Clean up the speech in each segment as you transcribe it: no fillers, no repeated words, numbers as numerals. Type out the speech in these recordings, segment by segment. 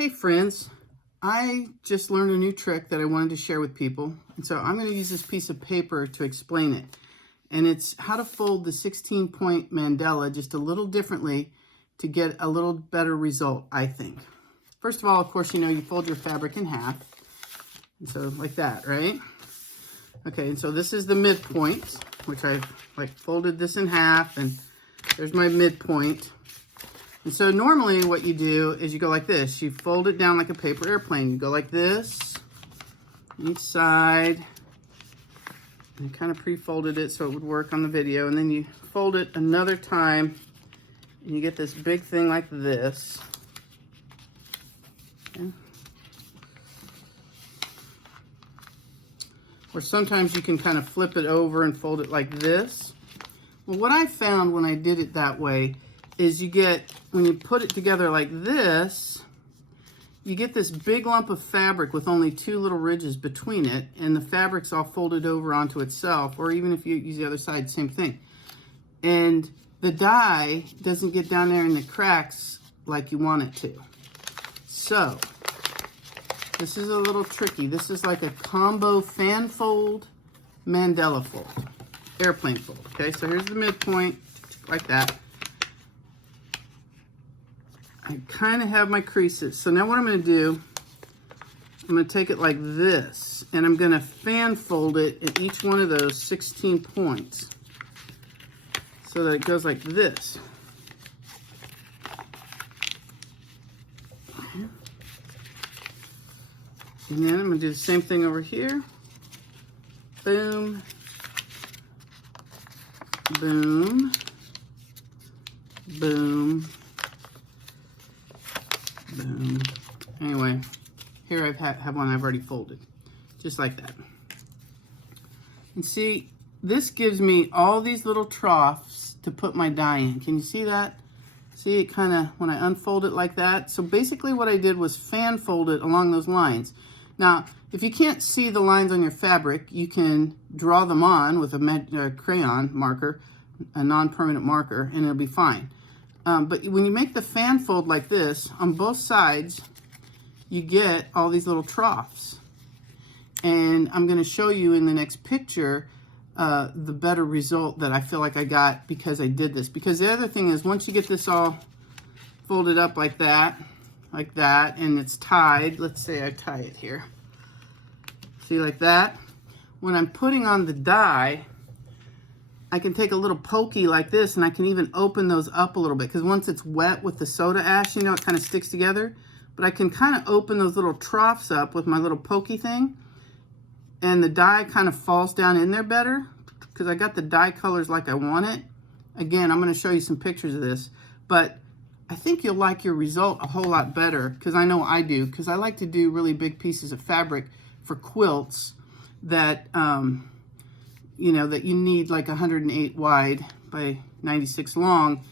Hey friends, I just learned a new trick that I wanted to share with people. And so I'm going to use this piece of paper to explain it. And it's how to fold the 16-point mandala just a little differently to get a little better result, I think. First of all, of course, you fold your fabric in half. And so like that, right? Okay, and so this is the midpoint, which I've folded this in half, and there's my midpoint. And so normally what you do is you go like this. You fold it down like a paper airplane. You go like this, each side. And I kind of pre-folded it so it would work on the video. And then you fold it another time, and you get this big thing like this. Okay. Or sometimes you can kind of flip it over and fold it like this. Well, what I found when I did it that way is you get, when you put it together like this, you get this big lump of fabric with only two little ridges between it, and the fabric's all folded over onto itself, or even if you use the other side, same thing. And the dye doesn't get down there in the cracks like you want it to. So, this is a little tricky. This is like a combo fan fold, mandala fold, airplane fold. Okay, so here's the midpoint, like that. I kind of have my creases. So now what I'm going to do, I'm going to take it like this, and I'm going to fan fold it at each one of those 16 points so that it goes like this. And then I'm going to do the same thing over here. Boom. Boom. Boom. Boom. Anyway, here I have one I've already folded. Just like that. And see, this gives me all these little troughs to put my dye in. Can you see that? See, it kind of, when I unfold it like that. So basically what I did was fan fold it along those lines. Now, if you can't see the lines on your fabric, you can draw them on with a crayon marker, a non-permanent marker, and it'll be fine. But when you make the fan fold like this, on both sides, you get all these little troughs. And I'm going to show you in the next picture the better result that I feel like I got because I did this. Because the other thing is, once you get this all folded up like that, and it's tied, let's say I tie it here. See, like that? When I'm putting on the dye, I can take a little pokey like this, and I can even open those up a little bit, because once it's wet with the soda ash, it kind of sticks together. But I can kind of open those little troughs up with my little pokey thing, and the dye kind of falls down in there better, because I got the dye colors like I want it. Again, I'm going to show you some pictures of this, but I think you'll like your result a whole lot better, because I know I do, because I like to do really big pieces of fabric for quilts that that you need like 108 wide by 96 long.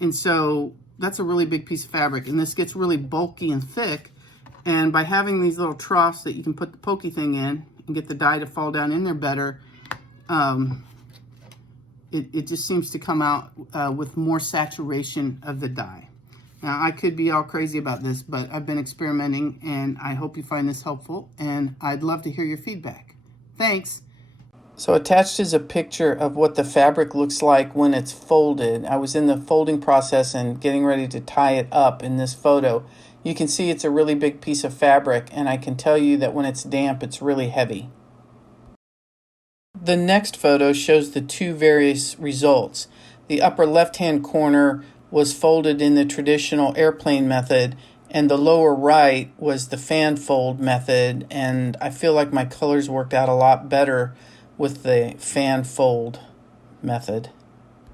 And so that's a really big piece of fabric. And this gets really bulky and thick. And by having these little troughs that you can put the pokey thing in and get the dye to fall down in there better, it just seems to come out with more saturation of the dye. Now, I could be all crazy about this, but I've been experimenting, and I hope you find this helpful, and I'd love to hear your feedback. Thanks. So attached is a picture of what the fabric looks like when it's folded. I was in the folding process and getting ready to tie it up in this photo. You can see it's a really big piece of fabric, and I can tell you that when it's damp, it's really heavy. The next photo shows the two various results. The upper left-hand corner was folded in the traditional airplane method, and the lower right was the fan fold method, and I feel like my colors worked out a lot better with the fan fold method.